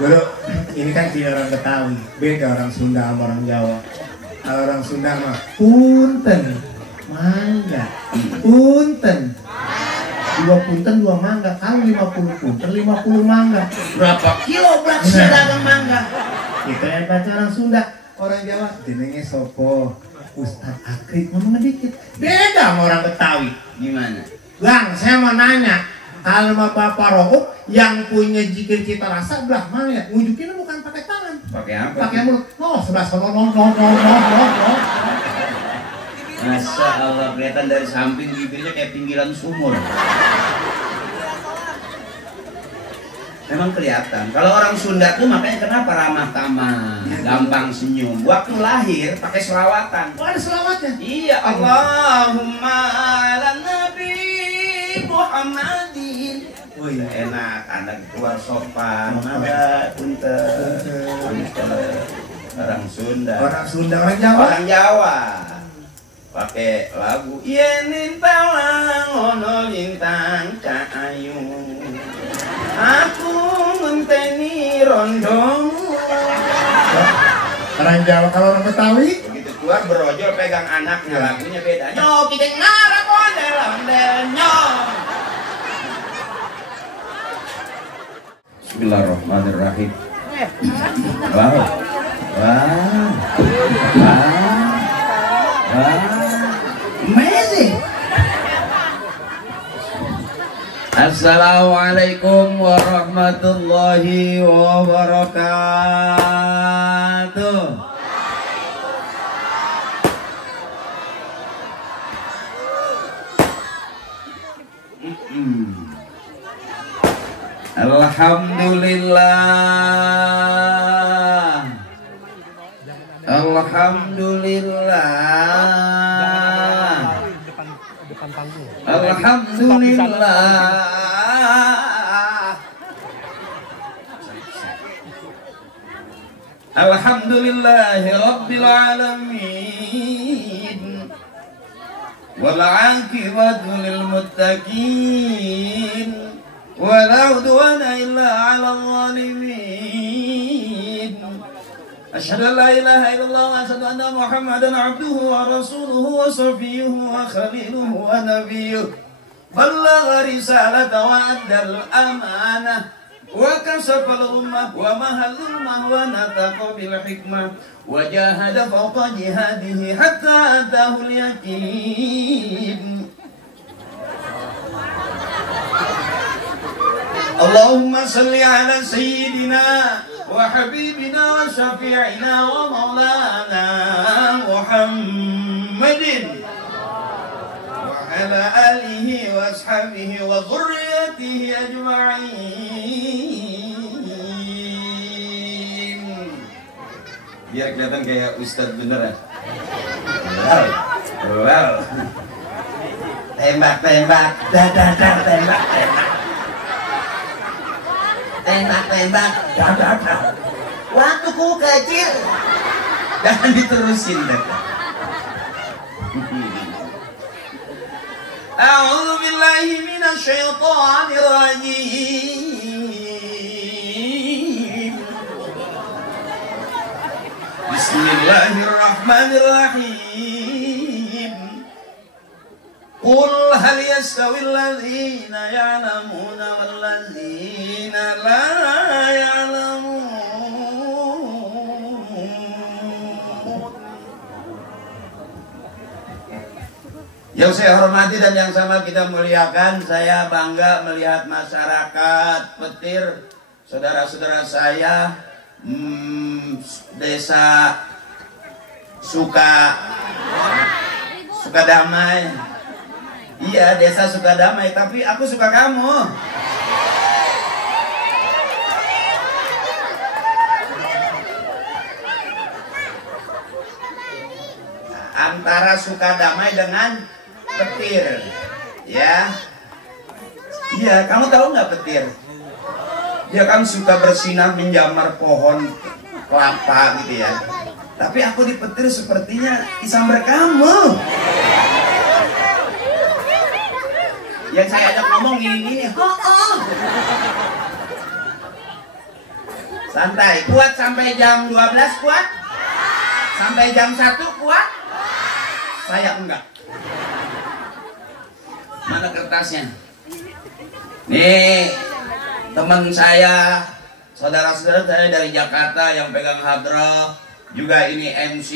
Bro, ini kan tidak orang Betawi, beda orang Sunda sama orang Jawa. Kalau orang Sunda mah punten, mangga, punten. 2 punten 2 mangga, kalau 50 punten 50 mangga. Berapa kilo berat sih dagang mangga? Itu yang baca orang Sunda. Orang Jawa jenenge sopo Ustadz Akrik ngomong dikit. Beda sama orang Betawi. Gimana? Bang, saya mau nanya, kalau Bapak Rohuk yang punya zikir cita rasa belah mana ya? Nunjukinnya bukan pakai tangan. Pakai apa? Pakai mulut. No, sebelah sono no. Masya Allah, kelihatan dari samping bibirnya kayak pinggiran sumur. Memang kelihatan. Kalau orang Sunda tuh makanya kenapa ramah tamah, gampang senyum. Waktu lahir pakai selawatan. Oh, ada selawatnya? Iya, Allahumma ala Nabi Muhammadin. Oh iya, enak, anak keluar sopan, ada punten. Orang Sunda. Orang Sunda, orang Jawa. Orang Jawa. Pakai lagu Yenin talang ono lintang cahayu. Aku ngenteni rondong. Orang Jawa. Kalau orang Betawi Begitu keluar berojol pegang anaknya, lagunya beda. Nyo kita ngarap ondel-ondel nyo. Bismillahirrahmanirrahim. Wow. Amazing. Assalamualaikum warahmatullahi wabarakatuh. Alhamdulillah. Alhamdulillah. Alhamdulillah. Alhamdulillahi Rabbil Alamin. Wal aqibatu lil muttaqin. Wala udwana illa 'alal zalimin. Asyhadu an la ilaha illallah wa asyhadu anna Muhammadan 'abduhu wa rasuluhu wa safiyuhu wa khaliluhu wa nabiyyuhu. Ballagha risalata wa addal amanah wa kasafal ummah wa mahal ummah wa nataqa bil hikmah wa jahada fawqa jihadihi hatta atahul yaqin. Allahumma salli ala sayyidina wa habibina wa syafi'ina wa maulana Muhammadin wa ala alihi wa ashabihi wa dhurriyyatihi ajma'in. Biar kelihatan kayak ustadz beneran. Wow. Tembak, tembak, tembak. Tembak, waktuku kecil. Jangan diterusin dah. A'udzu billahi minasy syaithanir rajim. Bismillahirrahmanirrahim. Qul hal yastawi alladhina ya'lamuna wal ladzina la ya'lamun. Yang saya hormati dan yang sama kita muliakan, saya bangga melihat masyarakat Petir, saudara-saudara saya, desa Sukadamai. Iya, desa Sukadamai, tapi aku suka kamu. Antara Sukadamai dengan Petir, ya. Iya, kamu tahu nggak Petir? Dia kan suka bersinar menjamar pohon kelapa gitu ya. Tapi aku di Petir sepertinya disambar kamu. Yang saya ajak ngomong gini-gini, Santai. Kuat sampai jam 12 kuat? Sampai jam 1 kuat? Saya enggak. Mana kertasnya? Nih, teman saya, saudara-saudara saya dari Jakarta yang pegang hadrah, juga ini MC,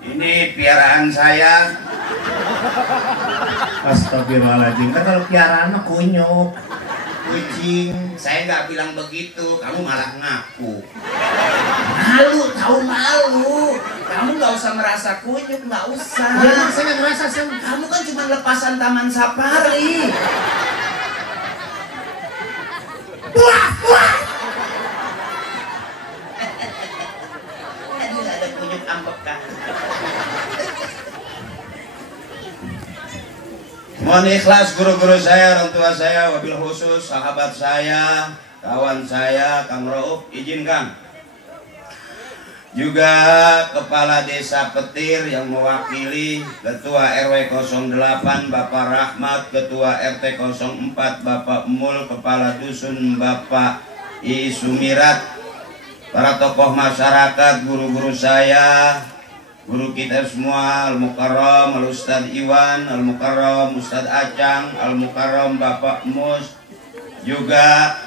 ini piaraan saya. Astagfirullahaladzim, kan kalau piaraan mah kunyuk, Kucing. Saya nggak bilang begitu, kamu malah ngaku. Malu, tahu malu. Kamu nggak usah merasa kunyuk, nggak usah. Ya, saya nggak merasa sih. Kamu kan cuma lepasan taman safari. Wah, wah. Aduh, ada kunyuk ambekan. Mohon ikhlas guru-guru saya, orang tua saya, wabil khusus sahabat saya, kawan saya, Kang Rauf, izin Kang. Juga Kepala Desa Petir yang mewakili Ketua RW 08 Bapak Rahmat, Ketua RT 04 Bapak Emul, Kepala Dusun Bapak I Sumirat, para tokoh masyarakat, guru-guru saya, guru kita semua, Al-Mukarram, Al-Ustadz Iwan, Al-Mukarram, Ustadz Acang, Al-Mukarram, Bapak Mus, juga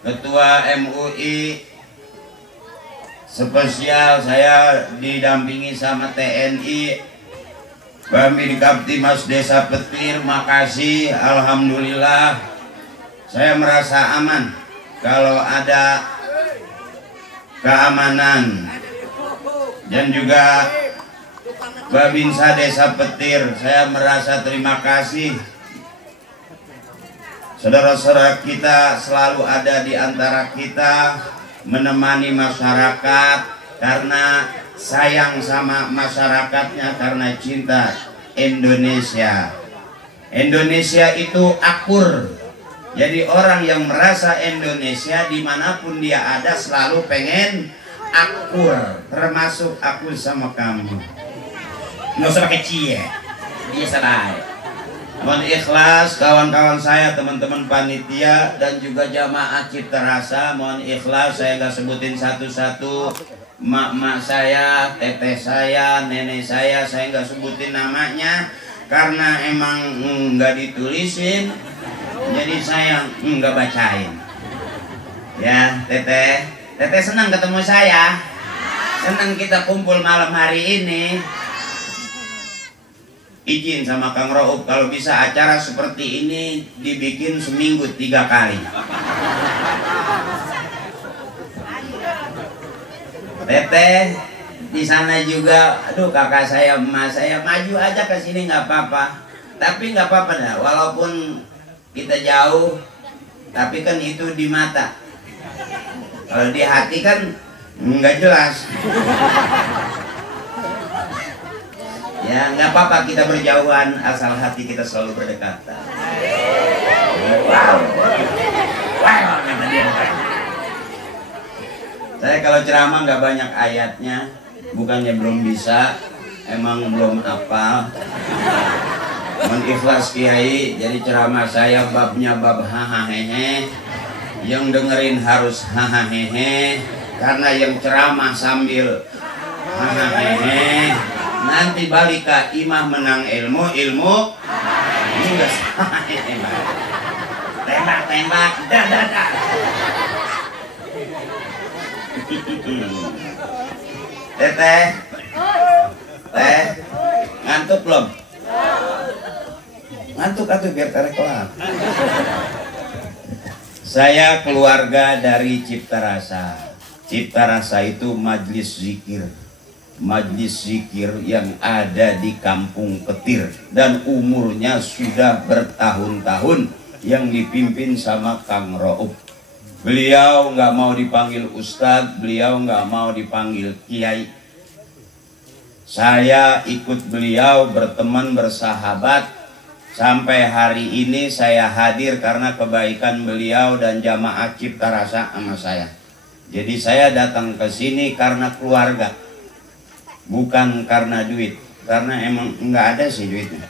Ketua MUI, spesial saya didampingi sama TNI, Bamir Kaptimas Desa Petir, makasih, Alhamdulillah, saya merasa aman kalau ada keamanan. Dan juga Babinsa Desa Petir, saya merasa terima kasih. Saudara-saudara kita selalu ada di antara kita, menemani masyarakat karena sayang sama masyarakatnya, karena cinta Indonesia. Indonesia itu akur. Jadi orang yang merasa Indonesia dimanapun dia ada selalu pengen akur, termasuk aku sama kamu. Nggak usah pakai cie, biasa baik. Mohon ikhlas kawan-kawan saya, teman-teman panitia dan juga jamaah Cipta Rasa. Mohon ikhlas, saya nggak sebutin satu-satu. Mak-mak saya, teteh saya, nenek saya nggak sebutin namanya karena emang nggak ditulisin. Jadi saya nggak bacain. Ya, teteh. Teteh senang ketemu saya, senang kita kumpul malam hari ini. Izin sama Kang Rauf kalau bisa acara seperti ini dibikin seminggu 3 kali. Teteh di sana juga, aduh kakak saya, emas saya maju aja ke sini nggak apa-apa. Tapi nggak apa-apa dah, walaupun kita jauh, tapi kan itu di mata. Kalau di hati kan nggak jelas. Ya nggak apa-apa kita berjauhan asal hati kita selalu berdekatan. Wow. Saya kalau ceramah nggak banyak ayatnya, bukannya belum bisa, emang belum hafal. Mohon ikhlas Kiai, jadi ceramah saya babnya bab hahahehe. Yang dengerin harus hahahehe, karena yang ceramah sambil hahahehe nanti balik ke imam menang ilmu enggak tembak dah. Teteh ngantuk belum? Ngantuk atuh biar tarik kelar. Saya keluarga dari Cipta Rasa. Cipta Rasa itu majlis zikir. Majlis zikir yang ada di Kampung Petir. Dan umurnya sudah bertahun-tahun, yang dipimpin sama Kang Rauf. Beliau nggak mau dipanggil Ustadz, beliau nggak mau dipanggil Kiai. Saya ikut beliau berteman, bersahabat. Sampai hari ini saya hadir karena kebaikan beliau dan jamaah Cipta Rasa sama saya. Jadi saya datang ke sini karena keluarga, bukan karena duit. Karena emang nggak ada sih duitnya.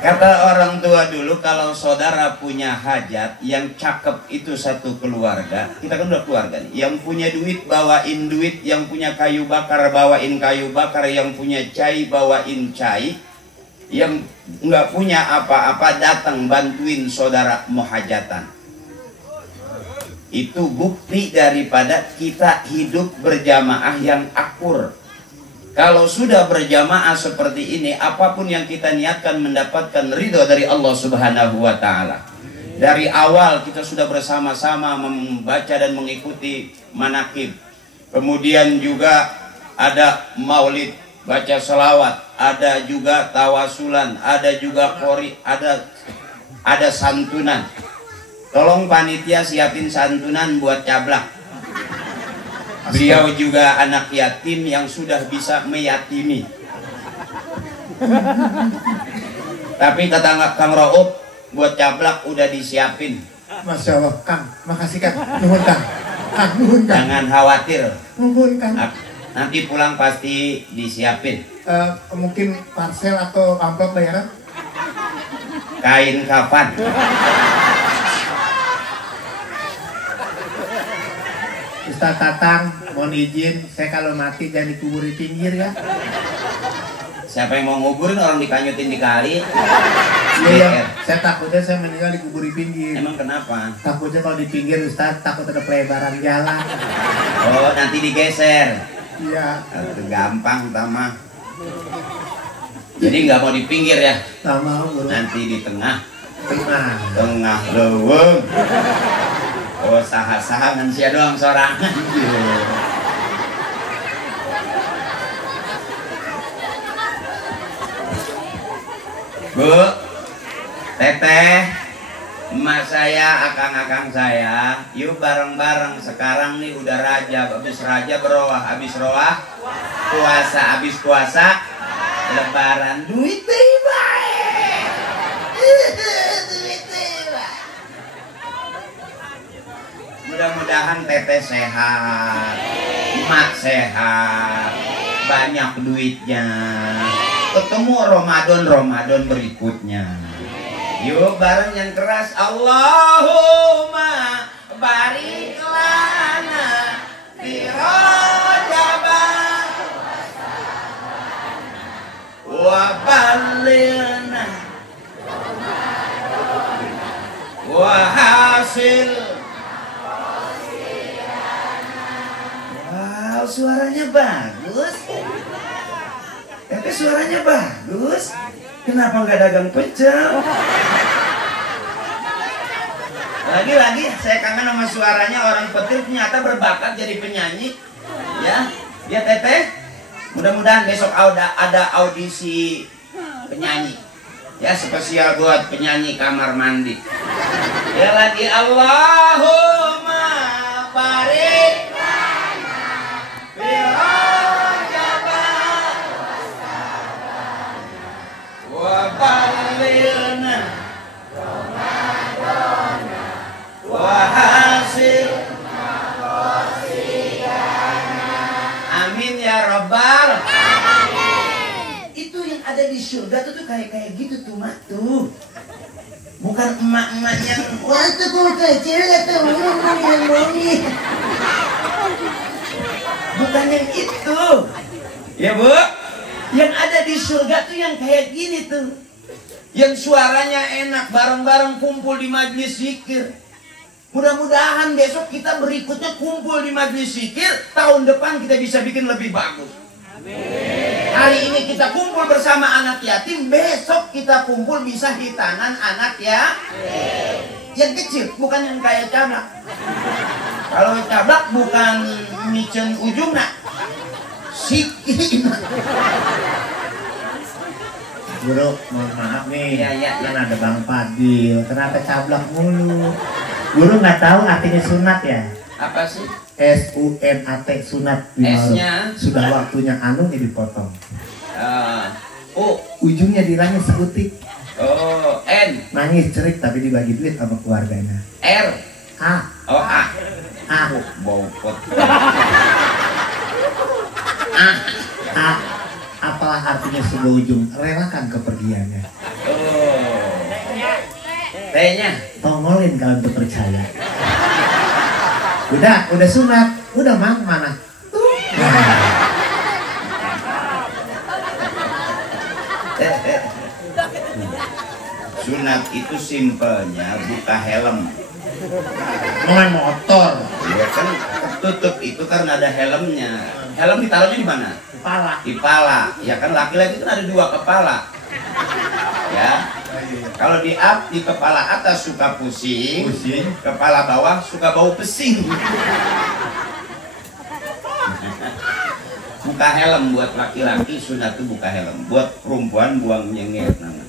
Kata orang tua dulu, kalau saudara punya hajat, yang cakep itu satu keluarga. Kita kan udah keluarga nih. Yang punya duit bawain duit, yang punya kayu bakar bawain kayu bakar, yang punya cai bawain cai, yang nggak punya apa-apa datang bantuin saudara muhajatan. Itu bukti daripada kita hidup berjamaah yang akur. Kalau sudah berjamaah seperti ini, apapun yang kita niatkan mendapatkan ridho dari Allah Subhanahu wa Ta'ala. Dari awal kita sudah bersama-sama membaca dan mengikuti manakib. Kemudian juga ada maulid, baca selawat, ada juga tawasulan, ada juga qori, ada santunan. Tolong panitia siapin santunan buat cablak. Beliau juga anak yatim yang sudah bisa meyatimi. Tapi kata Kang Raub, buat cablak udah disiapin. Masya Allah, Kang. Makasih Kang. Nuhun Kang. Kang, nuhun Kang. Jangan khawatir. Nuhun Kang. Nanti pulang pasti disiapin. Mungkin parcel atau amplop bayaran? Kain kafan. Ustaz Tatang, mohon izin, saya kalau mati jangan dikubur di pinggir ya. Siapa yang mau nguburin orang dikanyutin di kali? Iya, saya takutnya saya meninggal dikubur di pinggir. Emang kenapa? Takutnya kalau di pinggir Ustaz, takut ada pelebaran jalan. Oh, nanti digeser. Iya. Itu gampang, Tama. Jadi nggak mau di pinggir ya? Tak mau, Guru. Nanti di tengah. Tengah leuweung. Oh, saha-saha ngan sia doang sorangan. Bu, Teteh, emak saya, akang-akang saya, yuk bareng-bareng. Sekarang nih udah raja, habis raja berowah, habis roah puasa, habis puasa lebaran. Duit deh baik. Mudah-mudahan Teteh sehat, emak sehat, banyak duitnya, ketemu Ramadan berikutnya. Yuk bareng yang keras. Allahumma barik lana fi Rajab wa ballilna wa hasil. Wow, suaranya bagus. Tapi suaranya bagus. Kenapa nggak dagang pecel? Lagi-lagi saya kangen sama suaranya. Orang petir ternyata berbakat jadi penyanyi. Ya Teteh. Mudah-mudahan besok ada audisi penyanyi. Ya, spesial buat penyanyi kamar mandi. Ya lagi, Allahumma barik wa ballilna wa hasil. Amin ya Rabbal. Itu yang ada di surga tuh kayak gitu tuh mak tuh. Bukan emak-emak yang waktu tuh kecil atau ngomong-ngomong. Bukan yang itu. Ya Bu. Yang ada di surga tuh yang kayak gini tuh. Yang suaranya enak, bareng-bareng kumpul di majelis zikir. Mudah-mudahan besok kita berikutnya kumpul di majelis zikir. Tahun depan kita bisa bikin lebih bagus. Amin. Hari ini kita kumpul bersama anak yatim. Besok kita kumpul bisa di tangan anak ya yang kecil, bukan yang kayak cablak. Kalau cablak bukan micen ujungnya. Guru, mohon maaf nih, ya. Kan ada Bang Fadil, kenapa cablak mulu? Guru nggak tahu artinya sunat ya? Apa sih? S-U-N-A-T, sunat. S-nya? Sudah waktunya anu nih dipotong. O. Ujungnya diranya sekutik. Oh, N. Nangis cerik tapi dibagi duit sama keluarganya. R. A. Oh, A. A. Bau pot. A. Apalah artinya sebuah ujung? Relakan kepergiannya. Oh, Tehnya tongolin kalau untuk percaya. Udah sunat, udah mang mana? Sunat itu simpelnya buka helm. Mau motor, Ya kan tutup itu kan ada helmnya. Helm ditaruhnya di mana? kepala. Di kepala. Ya kan laki-laki kan ada 2 kepala. Ya. Kalau di kepala atas suka pusing, kepala bawah suka bau pesing. Buka helm buat laki-laki, sunat itu buka helm. Buat perempuan buang nyengir namanya.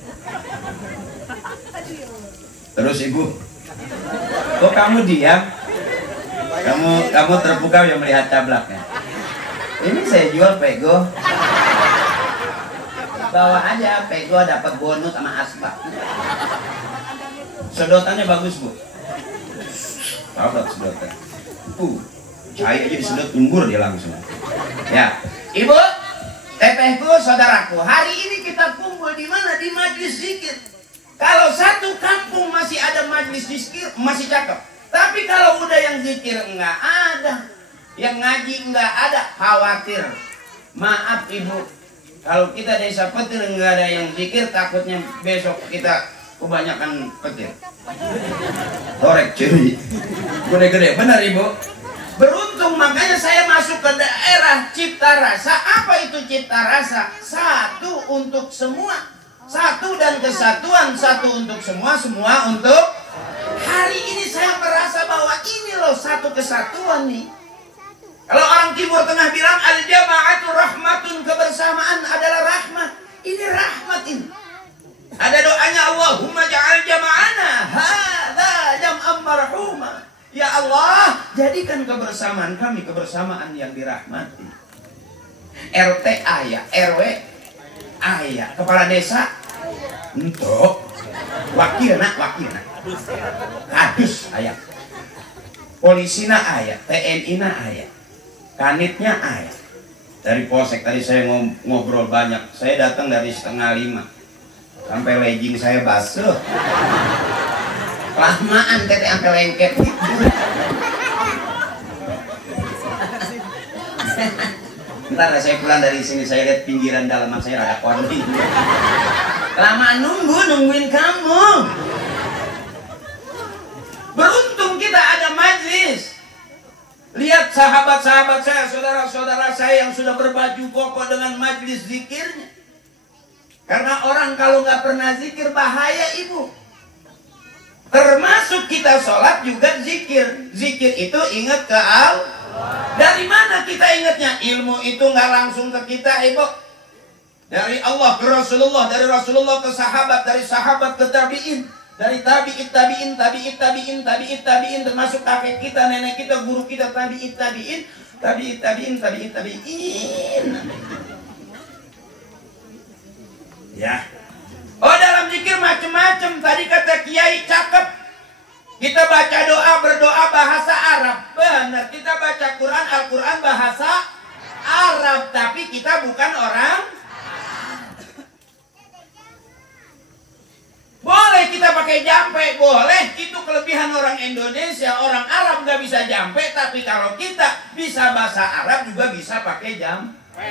Terus ibu, kok kamu diam? Kamu terpukau yang melihat cablaknya. Ini saya jual pego. Bawa aja pego, dapat bonus sama asbak. Sedotannya bagus bu. Sahabat sedotan. Cahaya aja disedot umbur dia langsung. Ya, ibu, tetehku, saudaraku, hari ini kita kumpul di mana? Di majlis zikir. Kalau satu kampung masih ada majlis zikir, masih cakep. Tapi kalau udah yang zikir enggak ada, yang ngaji enggak ada, khawatir. Maaf ibu, kalau kita desa petir enggak ada yang zikir, takutnya besok kita kebanyakan petir. Korek cuy, gede-gede, benar ibu. Beruntung makanya saya masuk ke daerah Cipta Rasa. Apa itu Cipta Rasa? Satu untuk semua. Satu dan kesatuan, satu untuk semua, semua untuk. Hari ini saya merasa bahwa ini loh satu kesatuan nih. Kalau orang Timur Tengah bilang al-jama'atu rahmatun, kebersamaan adalah rahmat. Ini rahmat ini. Ada doanya Allahumma ja'al jama'ana hadza jam'an marhuma. Ya Allah, jadikan kebersamaan kami kebersamaan yang dirahmati. RT ayah, RW ayah, kepala desa untuk wakilna, kadus ayah, polisina ayah, TNI na ayah, kanitnya ayah. Dari polsek tadi saya ngobrol banyak. Saya datang dari 4:30 sampai legging saya basuh. Kelamaan tete sampai lengket. Ntar saya pulang dari sini, saya lihat pinggiran dalaman saya rada kondi. Kelamaan nungguin kamu. Beruntung kita ada majlis. Lihat sahabat-sahabat saya, saudara-saudara saya yang sudah berbaju koko dengan majlis zikirnya. Karena orang kalau nggak pernah zikir bahaya ibu. Termasuk kita sholat juga zikir. Zikir itu ingat ke Allah. Dari mana kita ingatnya? Ilmu itu nggak langsung ke kita ibu. Dari Allah ke Rasulullah, dari Rasulullah ke sahabat, dari sahabat ke tabi'in, dari tabi'it tabi'in, tabi'it tabi'in, tabi'it tabi'in, termasuk kakek kita, nenek kita, guru kita, tabi'it tabi'in, tabi'it tabi'in, tabi'it tabi'in. Ya. Oh, dalam zikir macam-macam. Tadi kata kiai cakep. Kita baca doa, berdoa bahasa Arab. Benar, kita baca Quran, Al-Quran bahasa Arab, tapi kita bukan orang. Boleh kita pakai jampe, boleh. Itu kelebihan orang Indonesia. Orang Arab nggak bisa jampe, tapi kalau kita bisa bahasa Arab juga bisa pakai jampe.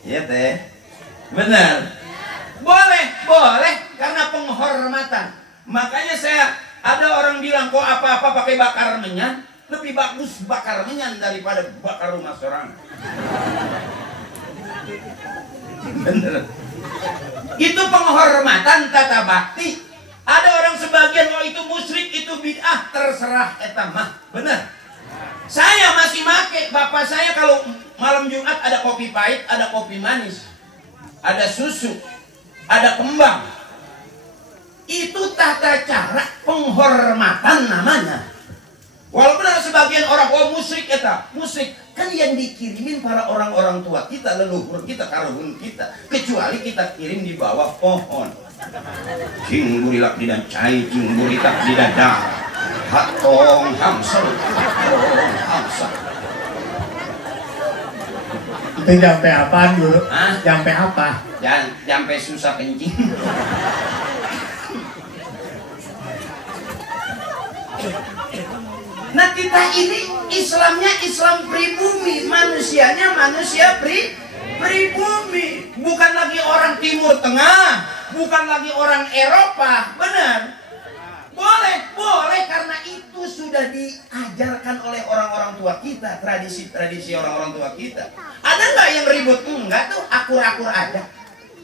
Iya teh, benar. Boleh, karena penghormatan. Makanya ada orang bilang kok apa-apa pakai bakar menyan, lebih bagus bakar menyan daripada bakar rumah seorang. Bener. Itu penghormatan tata bakti. Ada orang sebagian itu musyrik, itu bid'ah, terserah eta mah. Bener. Saya masih make, bapak saya kalau malam Jumat ada kopi pahit, ada kopi manis, ada susu, ada kembang. Itu tata cara penghormatan namanya. Walaupun ada sebagian orang musyrik eta, musyrik kan yang dikirimin para orang-orang tua kita, leluhur kita, karuhun kita, kecuali kita kirim di bawah pohon. Cing burilak di dan cai, cing buritak di dada, hatong hamsel, hatong hamsel. Itu jampe apaan dulu? Jampe apa? Jampe susah kencing. kita ini Islamnya Islam pribumi, manusianya manusia pribumi, bukan lagi orang Timur Tengah, bukan lagi orang Eropa, benar? Boleh karena itu sudah diajarkan oleh orang-orang tua kita, tradisi-tradisi orang-orang tua kita. Ada nggak yang ribut? Enggak tuh, akur-akur aja.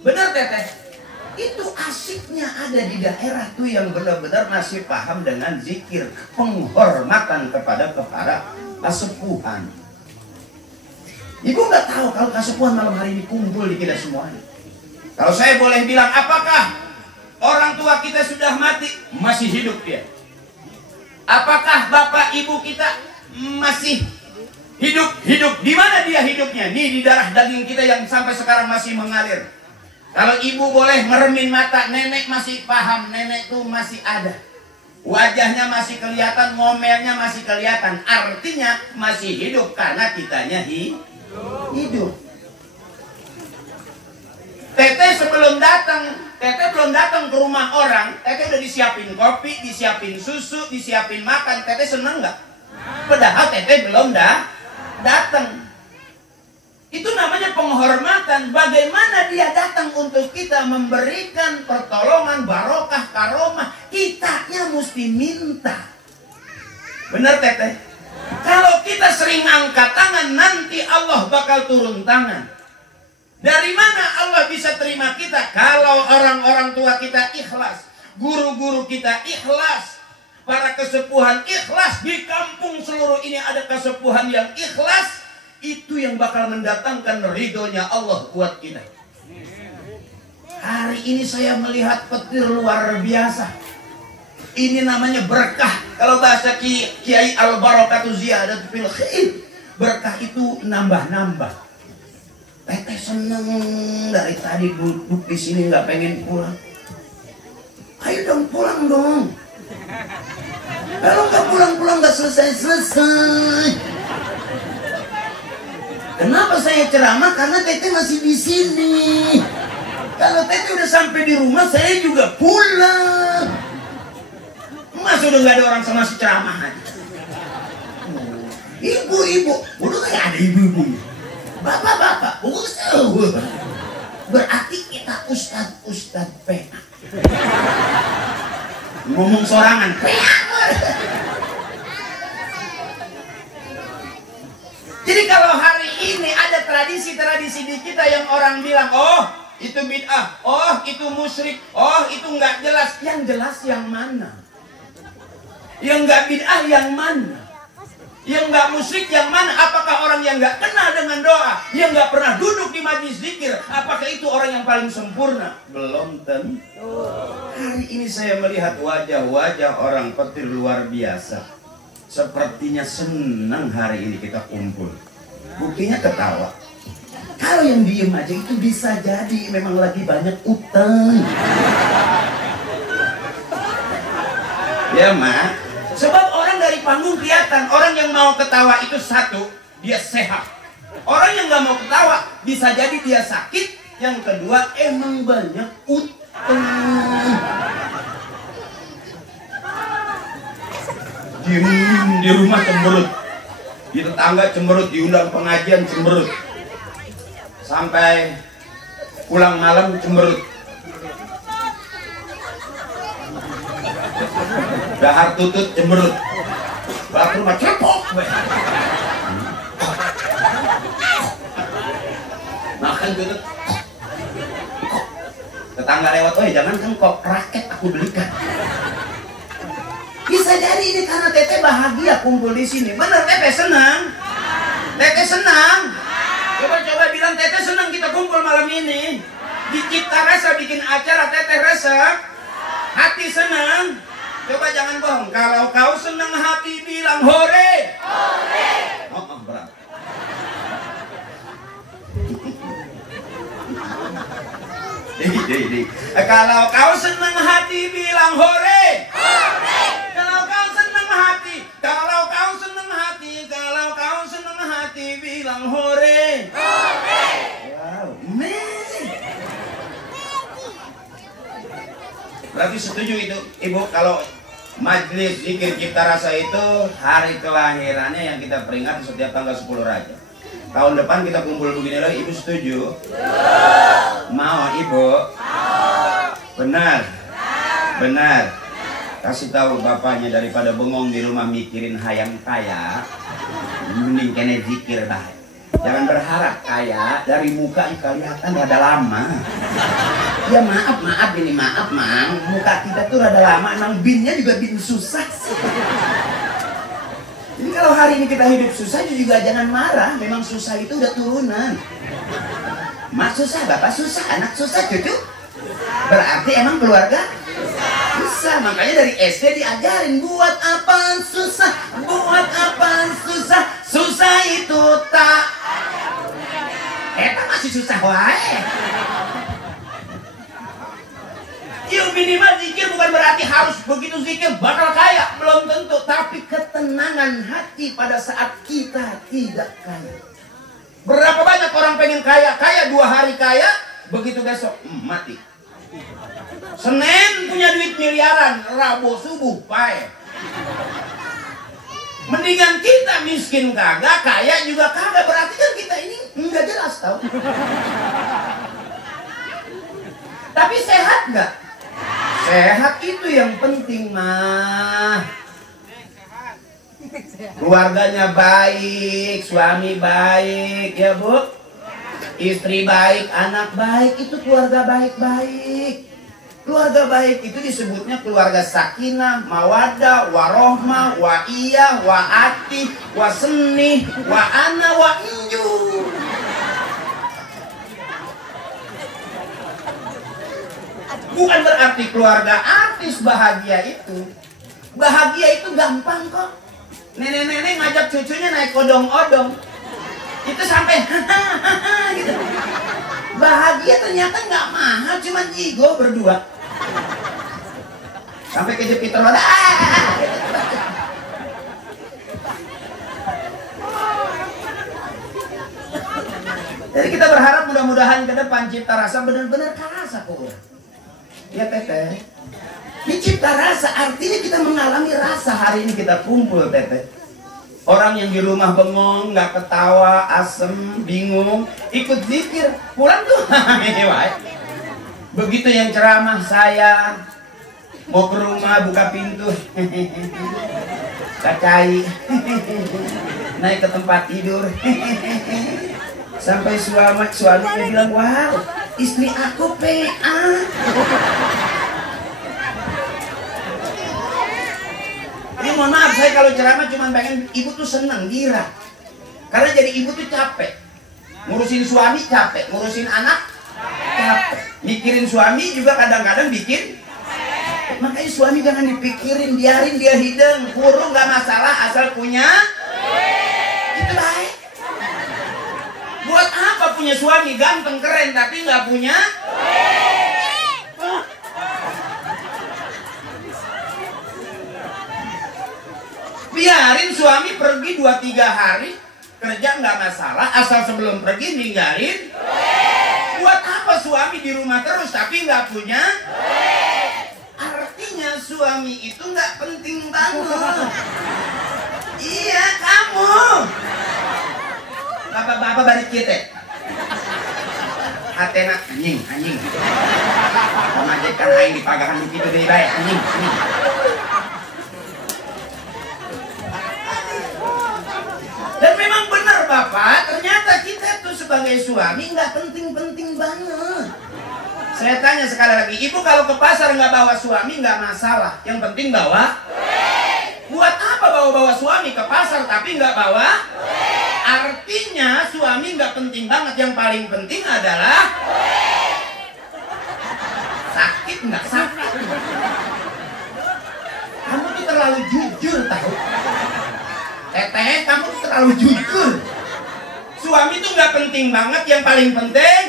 Benar Teteh? Itu asiknya ada di daerah tuh yang benar-benar masih paham dengan zikir, penghormatan kepada kasepuhan. Ibu nggak tahu kalau kasepuhan malam hari ini kumpul di kita semuanya. Kalau saya boleh bilang, apakah orang tua kita sudah mati? Masih hidup dia. Apakah bapak ibu kita masih hidup? Di mana dia hidupnya? Nih di darah daging kita yang sampai sekarang masih mengalir. Kalau ibu boleh meremin mata, nenek masih paham, nenek tuh masih ada. Wajahnya masih kelihatan, ngomelnya masih kelihatan. Artinya masih hidup karena kitanya hidup. Teteh sebelum datang, Teteh belum datang ke rumah orang, Teteh udah disiapin kopi, disiapin susu, disiapin makan. Teteh seneng nggak? Padahal Teteh belum datang. Itu namanya penghormatan. Bagaimana dia datang untuk kita memberikan pertolongan, barokah, karomah. Kitanya mesti minta. Benar Teteh? Kalau kita sering angkat tangan, nanti Allah bakal turun tangan. Dari mana Allah bisa terima kita? Kalau orang-orang tua kita ikhlas, guru-guru kita ikhlas, para kesepuhan ikhlas. Di kampung seluruh ini ada kesepuhan yang ikhlas. Itu yang bakal mendatangkan ridhonya Allah buat kita. Hari ini saya melihat petir luar biasa. Ini namanya berkah. Kalau bahasa Kiai Al-Barakatu Ziyadat fil khair, berkah itu nambah-nambah. Teteh seneng dari tadi duduk di sini nggak pengen pulang. Ayo dong pulang dong. Kalau nggak pulang-pulang nggak selesai. Kenapa saya ceramah? Karena Teteh masih di sini. Kalau Teteh udah sampai di rumah, saya juga pulang. Masa udah nggak ada orang sama si ceramah aja? Ibu-ibu, udah kayak ada ibu-ibu. Bapak-bapak, berarti kita ustad pena. Ngomong sorangan, Jadi kalau hari ini ada tradisi-tradisi di kita yang orang bilang, oh itu bid'ah, oh itu musyrik, oh itu nggak jelas. Yang jelas yang mana? Yang nggak bid'ah yang mana? Yang nggak musyrik yang mana? Apakah orang yang nggak kenal dengan doa, yang nggak pernah duduk di majlis zikir, apakah itu orang yang paling sempurna? Belum tentu. Hari ini saya melihat wajah-wajah orang petir luar biasa. Sepertinya senang hari ini kita kumpul. Buktinya ketawa. Kalau yang diem aja itu bisa jadi memang lagi banyak utang. Ya Ma. Sebab orang dari panggung kelihatan. Orang yang mau ketawa itu satu, dia sehat. Orang yang gak mau ketawa bisa jadi dia sakit. Yang kedua emang banyak utang. Di rumah cemberut, di tetangga cemberut, diundang pengajian cemberut, sampai pulang malam cemberut, dahar tutut cemberut, balik rumah cepok, makan tutut, tetangga lewat, oh jangan kan kok raket aku belikan. Bisa jadi ini karena Teteh bahagia kumpul di sini. Bener Teteh senang? Teteh senang? Coba bilang Teteh senang kita kumpul malam ini. Dicipta rasa bikin acara Teteh rasa. Hati senang. Coba jangan bohong. Kalau kau senang hati bilang hore. Hore. Oh berat. Kalau kau senang hati bilang hore. Hore. Kalau kau senang hati, kalau kau senang hati, kalau kau senang hati bilang hore. Hore. Wow, amazing. Berarti setuju itu, Ibu, kalau Majelis zikir cipta rasa itu hari kelahirannya yang kita peringati setiap tanggal 10 Rajab. Tahun depan kita kumpul begini lagi, Ibu setuju? Mau Ibu? Benar? Benar. Kasih tahu bapaknya daripada bengong di rumah mikirin hayang kaya, mending kene zikir dah. Jangan berharap kaya, dari muka kelihatan rada lama. Ya maaf ini maaf mang, muka kita tuh rada lama, emang binnya juga bin susah sih. Jadi kalau hari ini kita hidup susah juga jangan marah, memang susah itu udah turunan. Mak susah, bapak susah, anak susah, cucu. Berarti emang keluarga susah, makanya dari SD diajarin buat apa susah, buat apa susah, susah itu tak. Eta masih susah wae. Yuk minimal zikir bukan berarti harus begitu zikir bakal kaya, belum tentu, tapi ketenangan hati pada saat kita tidak kaya. Berapa banyak orang pengen kaya, 2 hari kaya, begitu besok mati. Senin punya duit miliaran, Rabu subuh pae. Mendingan kita miskin kagak, kaya juga kagak, berarti kan kita ini nggak jelas tau. Tapi sehat nggak? Sehat itu yang penting mah. Keluarganya baik, suami baik, ya Bu. Istri baik, anak baik, itu keluarga baik-baik. Keluarga baik itu disebutnya keluarga sakinah, mawaddah, warohmah, wa'iyah, wa'ati, waseni, wa'ana, wa'inju. Bukan berarti keluarga artis bahagia itu. Bahagia itu gampang kok. Nenek-nenek ngajak cucunya naik odong-odong. Itu sampai gitu. Bahagia ternyata nggak mahal, cuma jigo berdua. Sampai kejepit roda. Jadi kita berharap mudah-mudahan ke depan cipta rasa benar-benar karasa kok. Ya Teteh. Di cipta rasa artinya kita mengalami rasa. Hari ini kita kumpul Teteh. Orang yang di rumah bengong, nggak ketawa, asem, bingung, ikut zikir, pulang tuh. Begitu yang ceramah saya mau ke rumah buka pintu, kacai, naik ke tempat tidur, sampai suaminya bilang, wow, istri aku PA. Ini mohon maaf, saya kalau ceramah cuma pengen ibu tuh senang, gila. Karena jadi ibu tuh capek. Ngurusin suami capek, ngurusin anak capek. Mikirin suami juga kadang-kadang bikin. Makanya suami jangan dipikirin, biarin dia hidung. Kurung gak masalah, asal punya. Itu baik. Buat apa punya suami ganteng, keren, tapi gak punya? Biarin suami pergi 2-3 hari kerja nggak masalah, asal sebelum pergi ninggalin. Buat apa suami di rumah terus tapi nggak punya? Artinya suami itu nggak penting banget. Iya kamu. Bapak-bapak balik kita. Hatena anjing. Pemajikan aing dipagakan begitu dari baik anjing. Dan memang benar Bapak, ternyata kita tuh sebagai suami nggak penting-penting banget. Saya tanya sekali lagi, ibu kalau ke pasar nggak bawa suami nggak masalah, yang penting bawa. Buat apa bawa-bawa suami ke pasar tapi nggak bawa? Artinya suami nggak penting banget, yang paling penting adalah sakit nggak sakit. Kamu tuh terlalu jujur tahu. Teteh, kamu terlalu jujur. Suami tuh nggak penting banget, yang paling penting.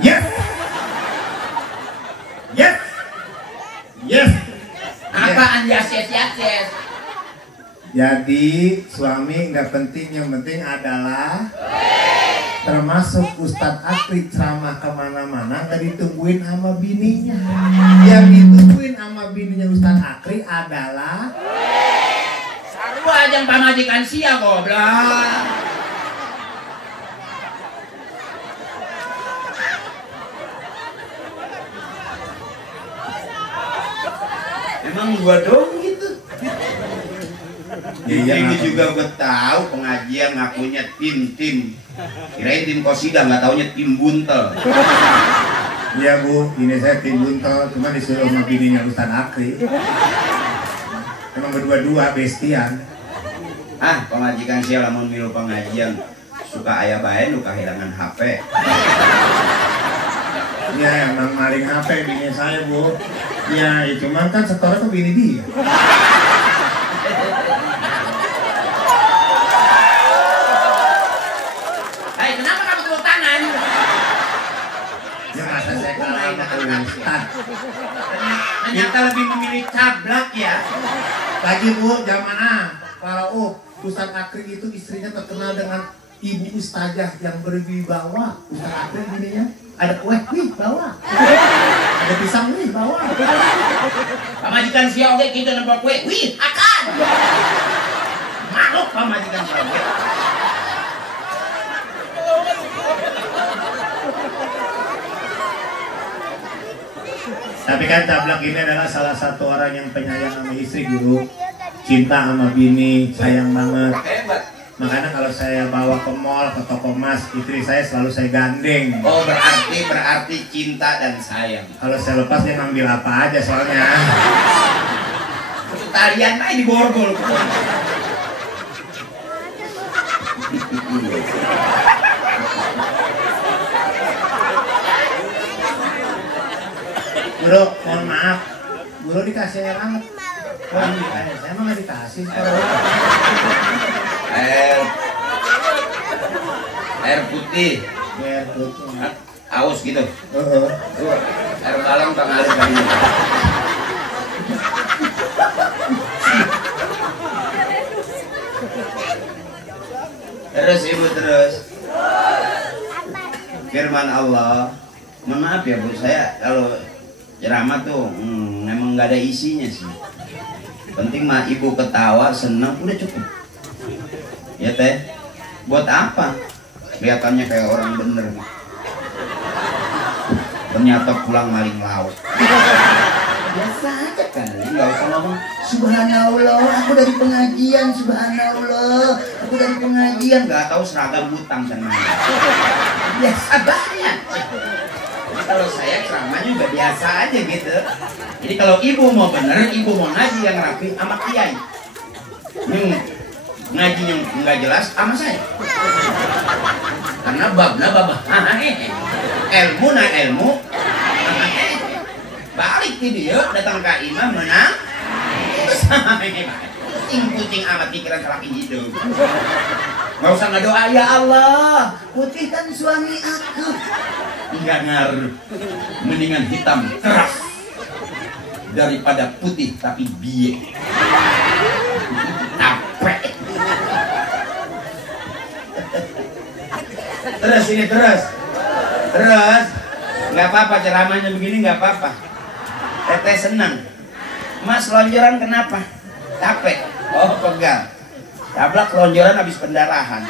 Yes. Apaan yes. Jadi suami nggak penting, yang penting adalah. Termasuk Ustadz Akri ceramah kemana-mana nggak ditungguin sama bininya. Yang ditungguin sama bininya adalah Sarua aja pamajikan sia goblok. Emang gua dong gitu. Iya, Ini apa? juga gua tahu pengajian ngakunya tim. Kirain tim Kosida, nggak taunya tim buntel. Iya Bu, ini saya tim buntel, cuma disuruh sama bininya Ustaz Akri. Emang berdua-dua bestian. Ah, pengajikan sia lamun milu pengajian suka aya bae nu kehilangan HP. Ya emang maling HP bini saya Bu. Ya cuman kan setornya ke bini dia. Hai, kenapa kamu tepuk tangan? Ya masa saya kalah sama Ustaz. Ternyata lebih memilih cablak ya. Lagi Bu, zaman Para Ustaz Akri itu istrinya terkenal dengan ibu ustazah yang berwibawa. Ustaz Akri bininya ada kue, wih bawa. Ada pisang, wih bawa. Pamajikan sia oge kitu nempo kue. Wih, akan. Makhluk pemajikan sia. Tapi kan Cablak ini adalah salah satu orang yang penyayang sama istri Guru. Cinta sama bini, sayang banget. Hebat. Makanya kalau saya bawa ke mall, ke toko emas, istri saya selalu saya gandeng. Oh, berarti cinta dan sayang. Kalau saya lepas dia ngambil apa aja soalnya. Talian aja di borgol. Guru, mohon maaf. Guru dikasih air hangat. Oh, saya mah nggak dikasih. Air putih. Air putih. Aus gitu. Air galon tak ngalir kan. Terus ibu terus. Firman Allah. Mohon maaf ya Bu, saya kalau ceramah tuh memang nggak ada isinya sih. Penting mah ibu ketawa senang udah cukup. Ya teh. Buat apa? Kelihatannya kayak orang bener. Ternyata pulang maling lauk. Biasa aja kali, nggak usah ngomong Subhanallah, aku dari pengajian, Subhanallah, aku dari pengajian, nggak tahu seragam hutang dan mana. Biasa banget. Jadi kalau saya ceramahnya juga biasa aja gitu. Jadi kalau ibu mau bener, ibu mau ngaji yang rapi sama kiai. Ngaji yang nggak jelas sama saya. Karena babna ilmu na ilmu. Balik ke dia datang ke imam menang. Kucing amat pikiran kelaki hidup. Gak usah ngedoa ya Allah, putihkan suami aku. Enggak ngaruh. Mendingan hitam keras daripada putih tapi biye. Capek. Terus ini terus. Nggak apa-apa ceramahnya begini nggak apa-apa. Teteh senang. Mas lonjoran kenapa? Capek. Oh pegal. Cablak lonjoran habis pendarahan.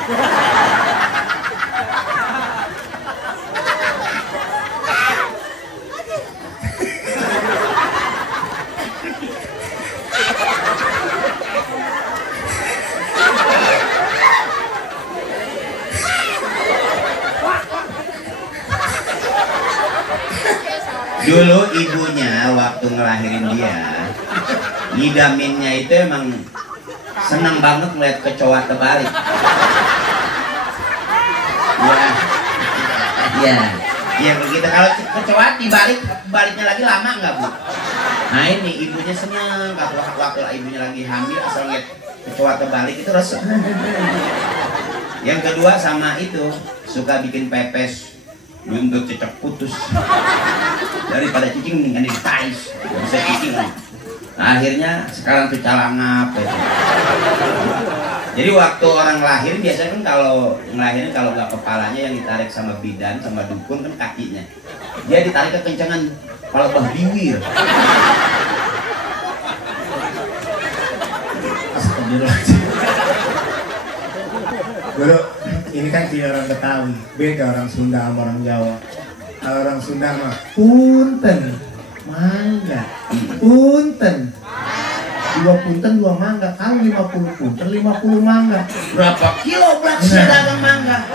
Dulu ibunya waktu ngelahirin dia, ngidaminnya itu emang senang banget melihat kecoa terbalik. Ya begitu. Kalau kecoa baliknya lagi lama nggak Bu? Nah ini ibunya senang waktu ibunya lagi hamil asal lihat kecoa terbalik itu resep. Yang kedua sama itu suka bikin pepes, nuntut cecok putus. Daripada cicing mendingan ditais, bisa cicing. Nah, akhirnya sekarang tuh calangap. Jadi waktu orang lahir biasanya kan kalau ngelahirin kalau nggak kepalanya yang ditarik sama bidan sama dukun kan kakinya. Dia ditarik kekencangan kalau bah biwir. Ini kan si orang Betawi, beda orang Sunda sama orang Jawa. Kalau orang Sunda mah punten, mangga, punten. 2 punten 2 mangga, kalau 50 punten 50 mangga. Berapa kilo berat sih dagang mangga?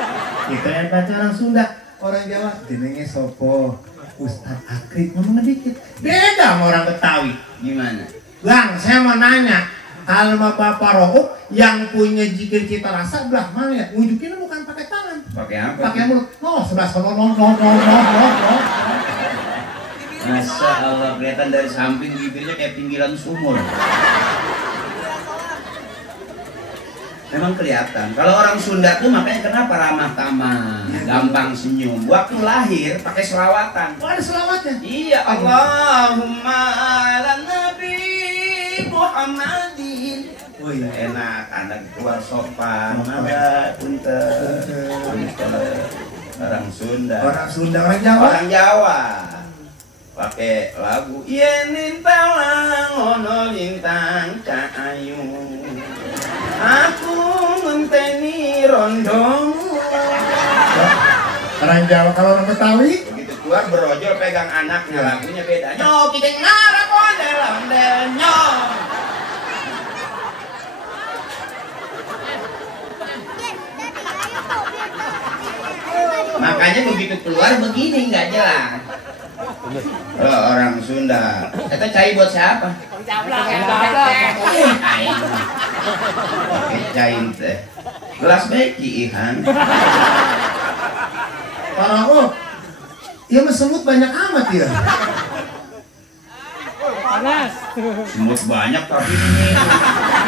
Itu yang baca orang Sunda. Orang Jawa jenenge sopo Ustaz Akrik ngomong dikit. Beda sama orang Betawi. Gimana? Bang, saya mau nanya, kalau sama Bapak Rohuk yang punya zikir cita rasa belah mana ya? Wujudnya bukan pakai tangan. Pakai apa? Pakai mulut. No, sebelah sono no. Masya Allah, kelihatan dari samping bibirnya kayak pinggiran sumur. Memang kelihatan. Kalau orang Sunda tuh makanya kenapa ramah tamah, gampang senyum. Waktu lahir pakai selawatan. Oh, ada selawatnya? Iya, Allahumma ala Nabi Muhammadin. Oh iya. Enak, anak keluar sopan. Ada punten. Orang Sunda. Orang Sunda, orang Jawa. Orang Jawa. Pakai lagu yen lintang ono lintang cahayu aku ngenteni rondongmu. Orang Jawa. Kalau orang Betawi Begitu keluar berojol pegang anaknya, lagunya beda. Nyo kita ngarep ondel-ondel nyo. Makanya begitu keluar begini nggak jelas. Kalau orang Sunda, kita cai buat siapa? Cai teh. Gelas beki ihan. orang ya mah semut banyak amat ya. Panas. Semut banyak tapi ini.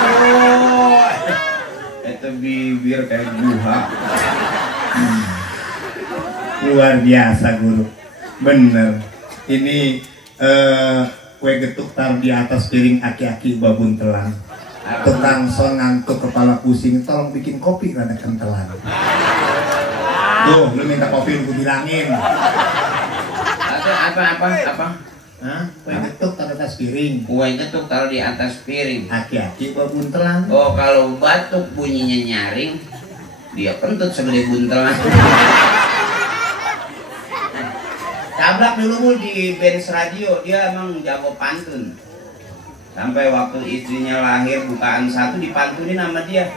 Oh, itu bibir kayak buha. Luar biasa guru. Bener. Ini kue getuk taruh di atas piring aki-aki babun telan. Tukang son ngantuk kepala pusing, tolong bikin kopi rada kentelan. Tuh, lu minta kopi lu bilangin. Apa? Hah? Kue getuk taruh di atas piring. Kue getuk taruh di atas piring. Aki-aki babun telan. Oh, kalau batuk bunyinya nyaring, dia kentut segede buntelan. Cablak dulu di Benz Radio, dia emang jago pantun. Sampai waktu istrinya lahir bukaan 1 dipantunin sama dia.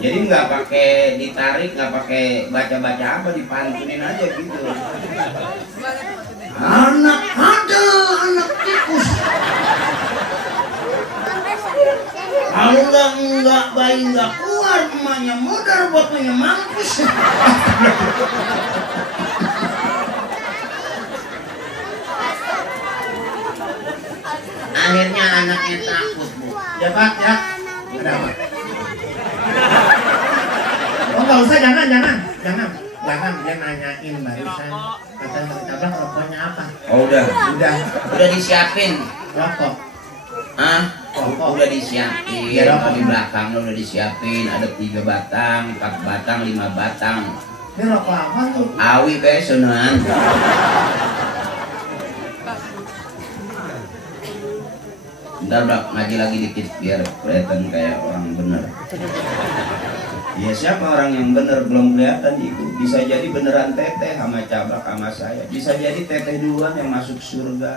Jadi nggak pakai ditarik, nggak pakai baca-baca apa, dipantunin aja gitu. Anak tikus. Kalau nggak bayi nggak keluar, emaknya modar, bapaknya mampus. Akhirnya anaknya takut, Bu. Ya Pak, ya. Ada apa? Oh nggak usah, jangan. Dia nanyain barusan. Kata Abang rokoknya apa? Oh udah Udah disiapin. rokok. Ah, Rokok. udah disiapin. Ya, rokok. Di belakang lo udah disiapin. Ada 3 batang, 4 batang, 5 batang. Ini rokok apa tuh? Awi besonan. Bentar Brak, ngaji lagi dikit biar kelihatan kayak orang bener. Ya siapa orang yang bener belum kelihatan itu. Bisa jadi beneran teteh sama Cablak sama saya. Bisa jadi teteh duluan yang masuk surga.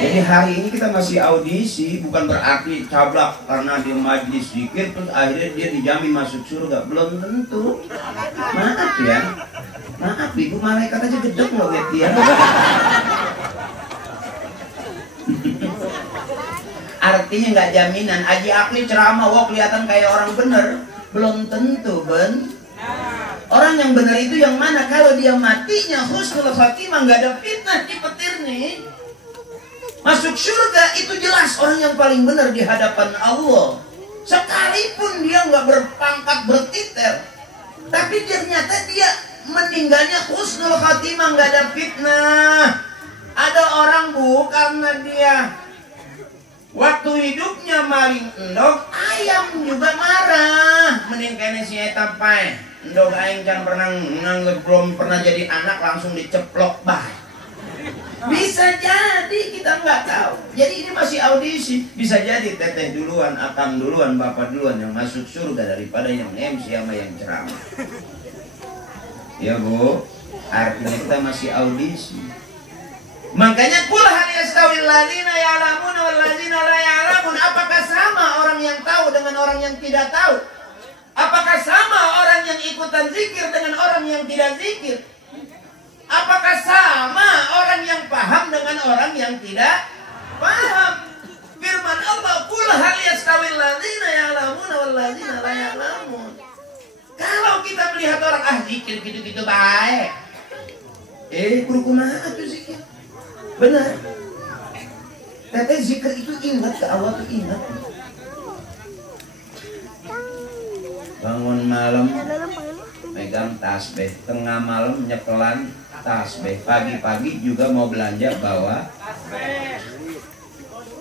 Jadi hari ini kita masih audisi, bukan berarti Cablak karena dia majlis zikir terus akhirnya dia dijamin masuk surga. Belum tentu. Maaf ya. Maaf ibu, malaikat aja gedek loh lihat dia. Artinya nggak jaminan. Haji Akli ceramah, wah kelihatan kayak orang bener. Belum tentu, Ben. Orang yang benar itu yang mana? Kalau dia matinya husnul khatimah, nggak ada fitnah di petir nih. Masuk surga itu jelas orang yang paling benar di hadapan Allah. Sekalipun dia nggak berpangkat bertiter, tapi ternyata dia meninggalnya husnul khatimah, nggak ada fitnah. Ada orang Bu, karena dia waktu hidupnya maling endog, ayam juga marah. Mending kene si eta pae. Endog aing kan belum pernah jadi anak langsung diceplok bah. Bisa jadi kita nggak tahu. Jadi ini masih audisi. Bisa jadi teteh duluan, akang duluan, bapak duluan yang masuk surga daripada yang MC sama yang ceramah. Ya Bu, artinya kita masih audisi. Makanya kul hal yastawil ladzina ya'lamuna wal ladzina la ya'lamun. Apakah sama orang yang tahu dengan orang yang tidak tahu? Apakah sama orang yang ikutan zikir dengan orang yang tidak zikir? Apakah sama orang yang paham dengan orang yang tidak paham? Firman Allah, kul hal yastawil ladzina ya'lamuna wal ladzina la ya'lamun. Kalau kita melihat orang zikir gitu-gitu baik. Guru kumaha tuh zikir? Benar. Teteh zikir itu ingat ke awal tuh ingat. Bangun malam megang tasbih, tengah malam nyekelan tasbih, pagi-pagi juga mau belanja bawa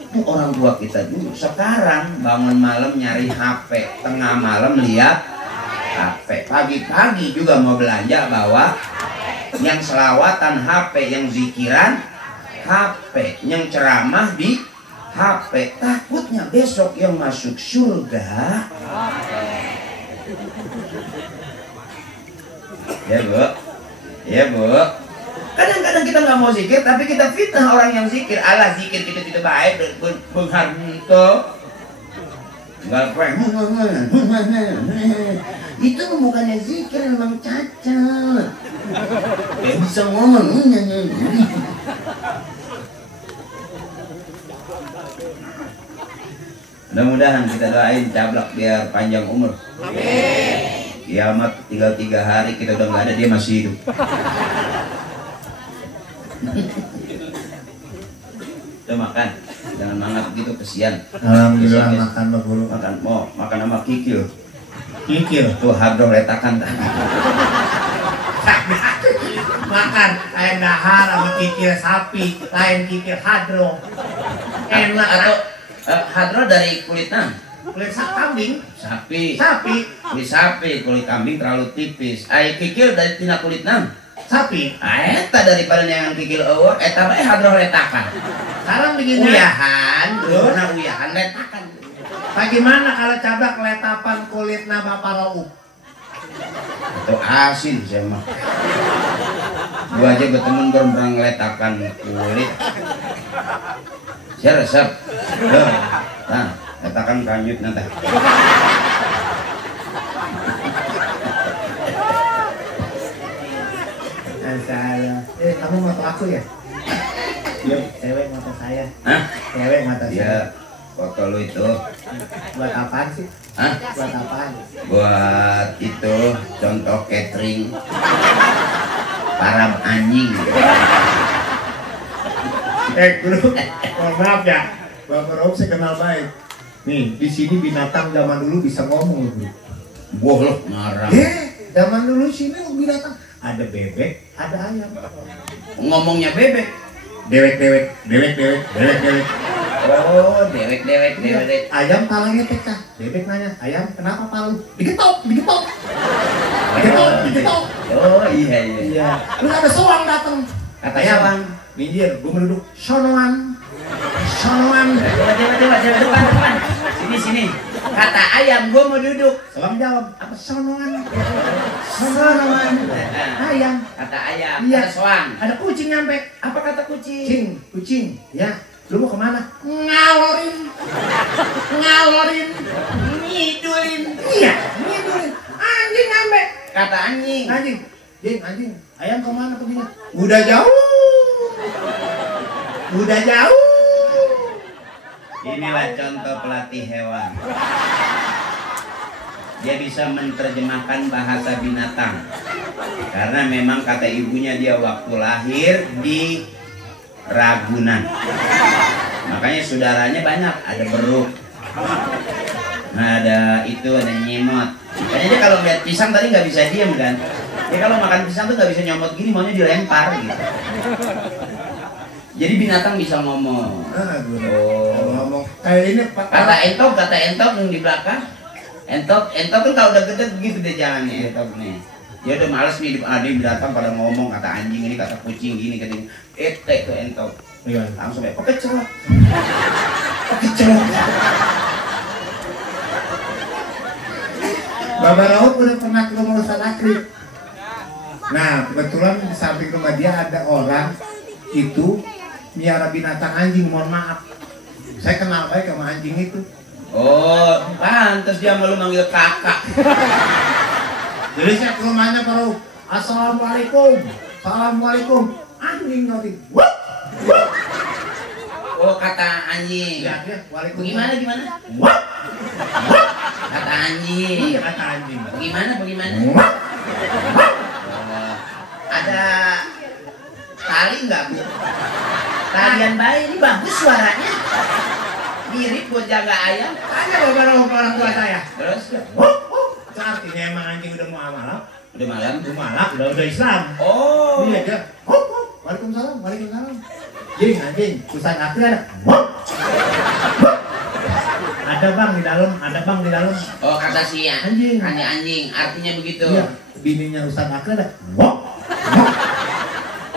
itu orang tua kita dulu. Sekarang bangun malam nyari HP, tengah malam lihat HP, pagi-pagi juga mau belanja bawa yang selawatan HP, yang zikiran HP, yang ceramah di HP. Takutnya besok yang masuk surga ya Bu, ya Bu. Kadang-kadang kita nggak mau zikir, tapi kita fitnah orang yang zikir. Alah zikir kita tidak baik, berharga. Nggak itu bukannya zikir, memang cacat. Kayak bisa ngomong. Mudah-mudahan kita doain Cablak biar panjang umur. Kiamat tinggal 3 hari kita udah nggak ada, dia masih hidup. Udah makan, jangan mangap gitu, kesian. Alhamdulillah makan dulu. Makan, mau makan sama kikil. Kikil Tuh hadro letakan. makan kayak dahar sama kikil sapi, lain kikil hadro. Enak Atau hadro dari kulit kulit kambing, sapi. sapi, Kulit kambing terlalu tipis. Kikil dari tina kulit sapi. Eta daripada yang kikil eueuh, eta bae hadro letakan. Sekarang begini. Uyahan, uyahan letakan. Bagaimana kalau Cablak letapan kulitna Bapak Rauf? Itu asin sih mah. Gua aja berteman berang letakan kulit. Saya resep. Nah, letakan kanyut nanti. Salah. Kamu moto aku ya? Iya, cewek moto saya. Hah? Cewek moto saya. Ya, foto lu itu. Buat apaan sih? Hah? Buat apaan? Buat itu contoh catering. Parab anjing. Guru, mohon maaf ya. Bapak Rauf saya kenal baik. Nih, di sini binatang zaman dulu bisa ngomong, Guru. Boh loh, ngarang. Zaman dulu sini binatang ada bebek, ada ayam. Ngomongnya bebek. Dewek. Oh, dewek. Ayam palanya pecah. Bebek nanya, ayam kenapa palu? Digetok. Oh iya. Iya. Lu ada soang datang. Kata Ayam, soang. minggir, gue menunduk. Sonoan. Coba, depan. Sini. Kata ayam, gua mau duduk. Soang jawab, apa sonoan? Ayam. Kata ayam, Iya. kata soang. Ada kucing nyampe. Apa kata kucing? Kucing. Ya, lu mau kemana? Ngalorin. Ngidulin. Iya, ngidulin. Anjing nyampe. Kata anjing. Anjing. Ayam kemana perginya? Udah jauh. Inilah contoh pelatih hewan. Dia bisa menerjemahkan bahasa binatang. Karena memang kata ibunya dia waktu lahir di Ragunan. Makanya saudaranya banyak, ada beruk. Nah, ada nyemot. Makanya dia kalau lihat pisang tadi nggak bisa diem kan. Dia kalau makan pisang tuh nggak bisa nyomot gini, maunya dilempar gitu. Jadi binatang bisa ngomong. Ngomong. Kayak ini Kata entok yang di belakang. Entok kan kalau udah gede begitu deh jalannya entok nih. Ya udah males nih, ada datang pada ngomong kata anjing ini, kata kucing gini, kata ini. Tuh entong. Iya. Langsung kayak pakai celok. Pakai celok. Bapak Raut udah pernah ke rumah Ustaz Akri. Nah, kebetulan di samping rumah dia ada orang itu miara binatang anjing, mohon maaf. Saya kenal baik sama anjing itu. Oh, pantas dia malu manggil kakak. Jadi saya ke rumahnya baru, Assalamualaikum, Assalamualaikum. Anjing nanti. Wah, wah. Oh, kata anjing. Ya, dia, Waalaikumsalam. Gimana? Wah, wah. Kata anjing. Iya, kata anjing. Bagaimana? Wah. Ada tali nggak, Bu? Talian bayi ini bagus suaranya. Mirip buat jaga ayam. Tanya Bapak Raut orang tua saya. Terus? Itu artinya emang anjing udah mau amal. Udah malam? Udah Islam. Oh. Iya dia. Waalaikumsalam, Waalaikumsalam. Anjing, Ustaz Akri ada. Ada bang di dalam. Oh, kata si Anjing. anjing. Artinya begitu. Iya, bininya Ustaz Akri ada.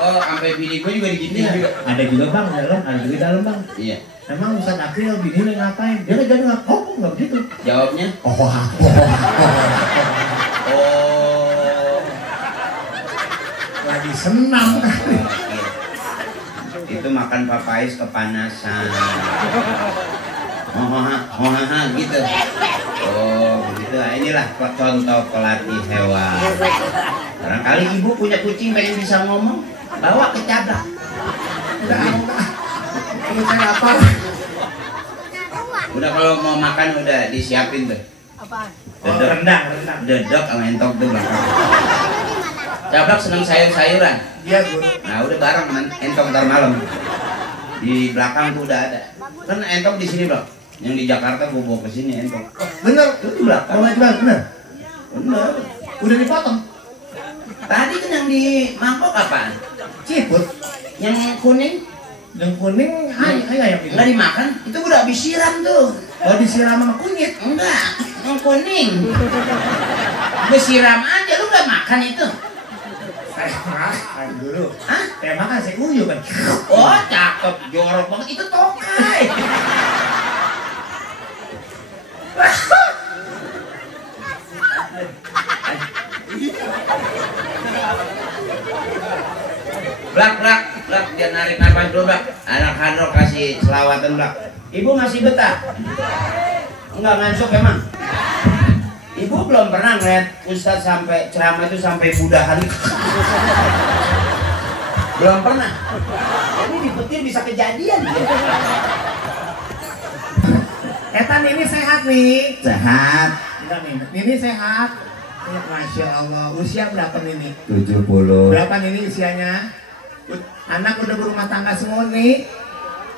Oh, sampai bini gue juga digituin Iya. juga. Ada juga bang di dalam, ada juga di dalam bang. Iya. Emang Ustaz Akri kalau bini ngapain? Dia nggak jadi nggak begitu. Jawabnya? Oh. Lagi senang kali. Itu makan papais kepanasan. Gitu. Oh, begitu. Nah, inilah contoh pelatih hewan. Barangkali ibu punya kucing pengen bisa ngomong, bawa ke cabang. Udah. Ini saya lapar. Udah kalau mau makan udah disiapin tuh. Rendang. Dedek sama entok tuh belakang. Cabang seneng sayur-sayuran. Iya guru. Nah udah bareng man, entok ntar malam. Di belakang tuh udah ada. Kan entok di sini bro. Yang di Jakarta gue bawa ke sini entok. Bener. Itu belakang. Mau jual bener. Bener. Udah dipotong. Tadi kan yang di mangkok apaan? Ciput. Yang kuning Yang kuning ayam itu. nggak dimakan. Itu udah habis siram tuh. Oh disiram sama kunyit. Enggak, yang kuning. Disiram aja lu nggak makan itu. Saya makan dulu. Hah? Saya makan saya kuyup kan. Oh cakep, jorok banget itu tokai. Blak, dia narik nafas dulu Blak. Anak Hadro kasih selawatan Blak. Ibu masih betah? Enggak ngantuk emang? Ibu belum pernah ngeliat Ustadz sampai ceramah itu sampai budahan. Belum pernah. Ini di petir bisa kejadian. Etan ini sehat nih. Sehat. Enggak nih. Ini sehat. Ya, Masya Allah. Usia berapa nih? 70. Berapa ini usianya? Anak udah berumah tangga semua nih.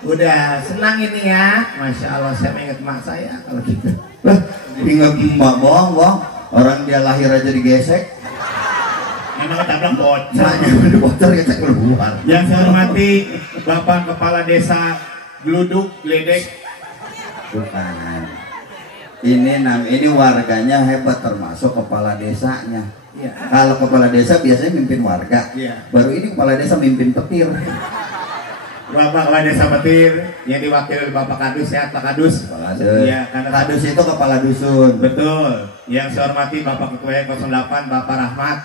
Udah senang ini ya. Masya Allah, saya ingat emak saya kalau gitu. Lah, ingat emak bohong. Orang dia lahir aja digesek. Emang ketabrak bocor. Emaknya udah bocor gesek keluar. Yang saya hormati Bapak Kepala Desa Gluduk Gledek. Bukan. Ini warganya hebat termasuk kepala desanya. Ya. Kalau kepala desa biasanya mimpin warga. Iya. Baru ini kepala desa mimpin petir. Bapak Kepala Desa Petir yang diwakili oleh Bapak Kadus, sehat Pak Kadus. Kepala Kadus. Iya, karena Kadus itu kepala dusun. betul. Yang saya hormati Bapak Ketua 08 Bapak Rahmat.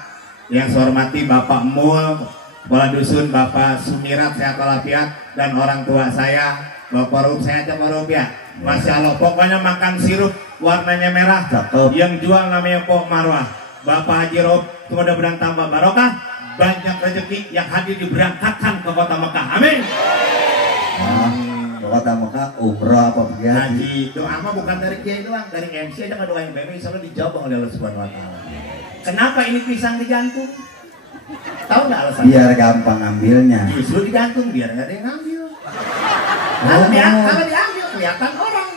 Yang saya hormati Bapak Mul, Kepala Dusun Bapak Sumirat, sehat walafiat, dan orang tua saya Bapak Rum, sehat Bapak Rum ya. Masya Allah, pokoknya makan sirup warnanya merah. Cakep. Yang jual namanya Pok Marwah. Bapak Haji Rob, mudah-mudahan tambah barokah, banyak rezeki yang hadir diberangkatkan ke kota Mekah. Amin. Kota Mekah umroh apa begitu? Haji, doa mah bukan dari kiai doang, dari MC aja nggak doain BM, insya Allah dijawab oleh Allah Subhanahu Wa Taala. Kenapa ini pisang di jantung? Tahu nggak alasannya? Biar gampang ngambilnya. Justru di jantung biar nggak ada yang ngambil. Kalau diambil kelihatan orang.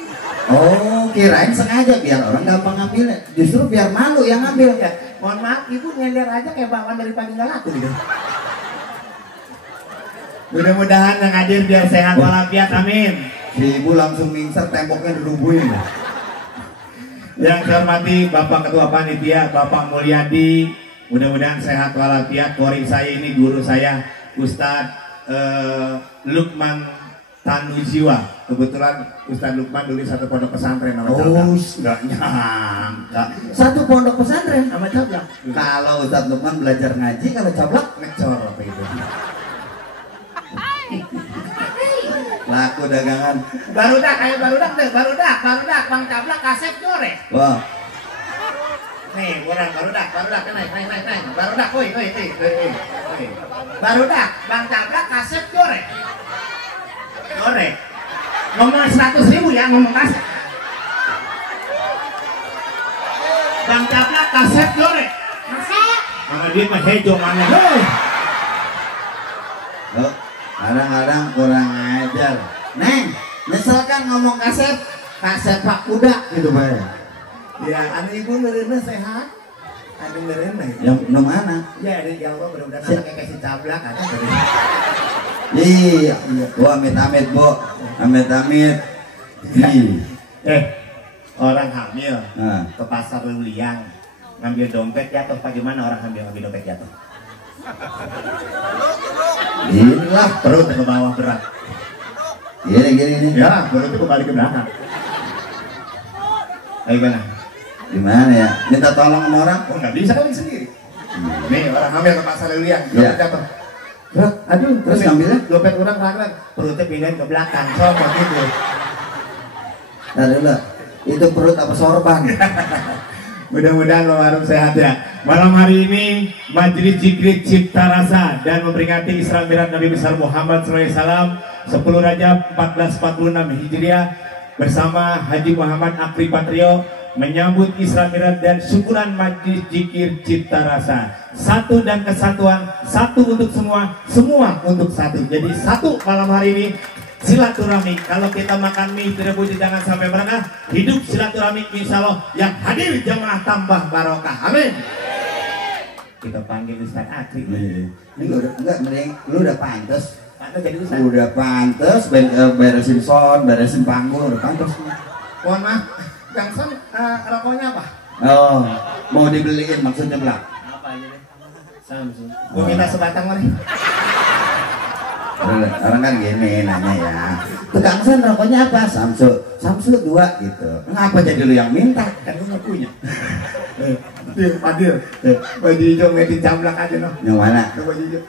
Oh, kirain sengaja biar orang gampang ngambilnya. Justru biar malu yang ngambil. Ya, mohon maaf, ibu nyender aja kayak bakwan dari pagi nggak laku gitu. Mudah-mudahan yang hadir biar sehat walafiat, amin. Si ibu langsung mingser temboknya dirubuhin. Yang saya hormati Bapak Ketua Panitia, Bapak Mulyadi, Mudah-mudahan sehat walafiat. Kori saya ini guru saya Ustadz Lukman Tanujiwa. Kebetulan Ustadz Lukman dulu satu pondok pesantren sama Cablak. Nggak nyangka. Satu pondok pesantren sama Cablak. Kalau Ustadz Lukman belajar ngaji, kalau Cablak ngecor apa itu. laku dagangan. Barudak, ayo barudak deh, barudak, Bang Cablak kasep jore. Wah. Nih, kurang barudak, naik. Barudak, woi. Barudak, Bang Cablak kasep jore. Jore. Ngomong 100.000 ya, ngomong kasep. Bang Cablak kasep jore. Kasep. Mana dia mah hejo mana? Hei. Loh, kadang-kadang kurang ajar. Neng, misalkan ngomong kasep Pak Kuda gitu Pak. Ya, anu ibu ngereunna sehat. Anu ngereunna. Yang nu mana? Ya, ada ya Allah mudah-mudahan anaknya kasih Cablak ada. Iya, Bu amit-amit, Bu. Amit-amit. Orang hamil Nah. ke pasar Leuliang ngambil dompet jatuh. Bagaimana orang hamil ngambil dompet jatuh? Inilah Perut ke bawah berat. gini. Ya, perutnya kembali ke belakang. Ayo gimana? Gimana ya? Minta tolong sama orang? Oh, nggak bisa kan sendiri. Nih orang hamil ke pasar Leuliang, Iya. dompet jatuh. Aduh, terus ngambilnya? Dompet orang raglan, perutnya pindahin ke belakang. Sama gitu. Nah, dulu. Itu perut apa sorban? Mudah-mudahan warung sehat ya. Malam hari ini Majelis Zikir Cipta Rasa dan memperingati Isra Mi'raj Nabi besar Muhammad SAW 10 Rajab 1446 Hijriah bersama Haji Muhammad Akri Patrio menyambut Isra Mi'raj dan syukuran Majelis Zikir Cipta Rasa. Satu dan kesatuan, satu untuk semua, semua untuk satu. Jadi satu malam hari ini silaturahmi. Kalau kita makan mie direbus jangan sampai merengah. Hidup silaturahmi, insya Allah yang hadir jamaah tambah barokah. Amin. Kita panggil Ustaz Akri. Ini enggak mending lu udah pantes. Pantes jadi Ustaz. Udah pantes beresin sound, beresin panggung, udah pantes. Mohon maaf, Kang Son, rokoknya apa? Oh, mau dibeliin maksudnya belak. Apa aja deh? Samsung. Gua minta sebatang mari. Orang kan gini nanya ya, tukang San rokoknya apa? Samsu 2 gitu. Ngapa jadi lu yang minta? Kan gua nggak punya. Adil. Baju hijau nggak dicamplak aja noh. Yang mana? Itu baju hijau.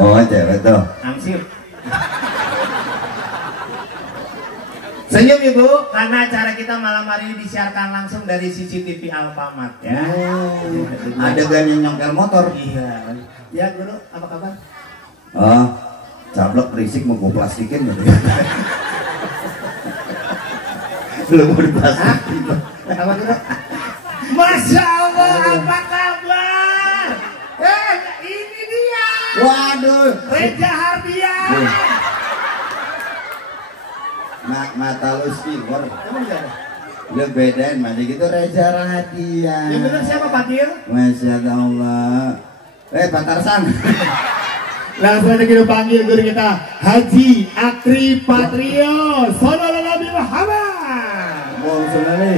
Oh, cewek tuh. Angsir. Senyum Ibu, karena acara kita malam hari ini disiarkan langsung dari CCTV Alfamart ya. Adegan yang nyongkel motor. Iya. Ya Guru, apa kabar? Oh, cablok berisik mau gue plastikin gitu. Belum mau diplastikin. Apa Guru? Masya Allah, apa kabar? Ini dia. Waduh. Reza Hardian. Mata lu sih, Emang siapa? lu bedain mah gitu Reza Rahadian. Yang bener siapa Pak Dir? Masya Allah. Pak Tarsan. Langsung aja kita panggil guru kita Haji Akri Patrio, Saudara Nabi Muhammad. Bom Sulali.